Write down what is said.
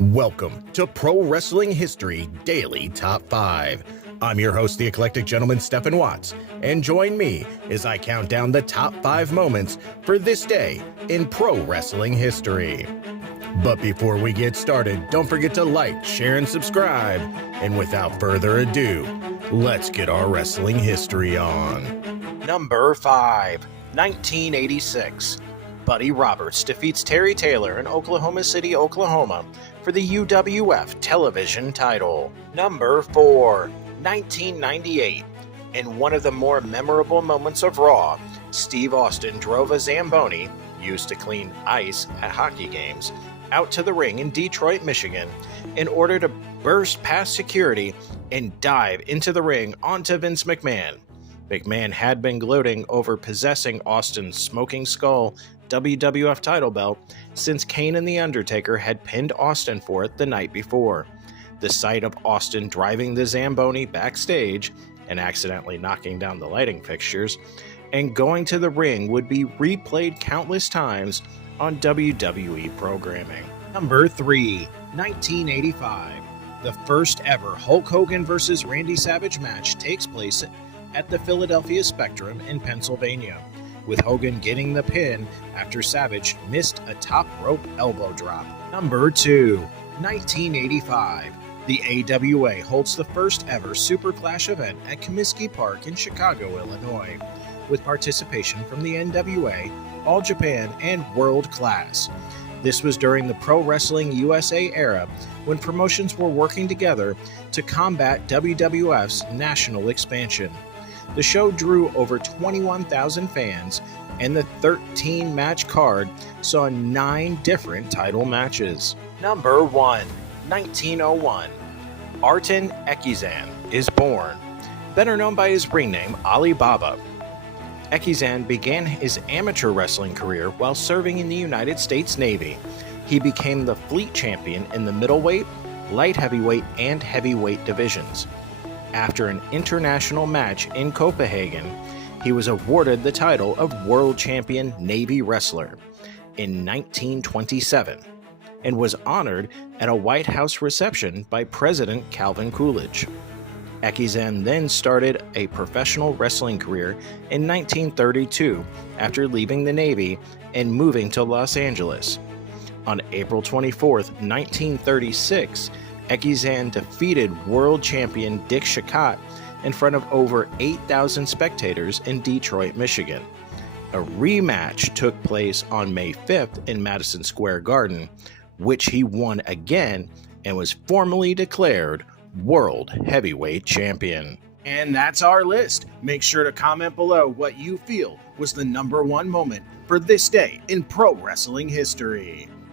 Welcome to Pro Wrestling History Daily Top 5. I'm your host, the eclectic gentleman, Stephen Watts, and join me as I count down the top 5 moments for this day in pro wrestling history. But before we get started, don't forget to like, share, and subscribe. And without further ado, let's get our wrestling history on. Number 5, 1986. Buddy Roberts defeats Terry Taylor in Oklahoma City, Oklahoma for the UWF television title. Number 4, 1998. In one of the more memorable moments of Raw, Steve Austin drove a Zamboni, used to clean ice at hockey games, out to the ring in Detroit, Michigan, in order to burst past security and dive into the ring onto Vince McMahon. McMahon had been gloating over possessing Austin's Smoking Skull WWF title belt since Kane and The Undertaker had pinned Austin for it the night before. The sight of Austin driving the Zamboni backstage and accidentally knocking down the lighting fixtures and going to the ring would be replayed countless times on WWE programming. Number 3, 1985. The first ever Hulk Hogan vs. Randy Savage match takes place at the Philadelphia Spectrum in Pennsylvania, with Hogan getting the pin after Savage missed a top rope elbow drop. Number 2, 1985. The AWA holds the first ever Super Clash event at Comiskey Park in Chicago, Illinois, with participation from the NWA, All Japan, and World Class. This was during the Pro Wrestling USA era when promotions were working together to combat WWF's national expansion. The show drew over 21,000 fans, and the 13-match card saw 9 different title matches. Number 1, 1901. Artin Ekizan is born, better known by his ring name Ali Baba. Ekizan began his amateur wrestling career while serving in the United States Navy. He became the fleet champion in the middleweight, light heavyweight, and heavyweight divisions. After an international match in Copenhagen, he was awarded the title of World Champion Navy Wrestler in 1927 and was honored at a White House reception by President Calvin Coolidge. Ekizan then started a professional wrestling career in 1932 after leaving the Navy and moving to Los Angeles. On April 24, 1936, Ekizan defeated world champion Dick Shakot in front of over 8,000 spectators in Detroit, Michigan. A rematch took place on May 5th in Madison Square Garden, which he won again and was formally declared World Heavyweight Champion. And that's our list. Make sure to comment below what you feel was the number 1 moment for this day in pro wrestling history.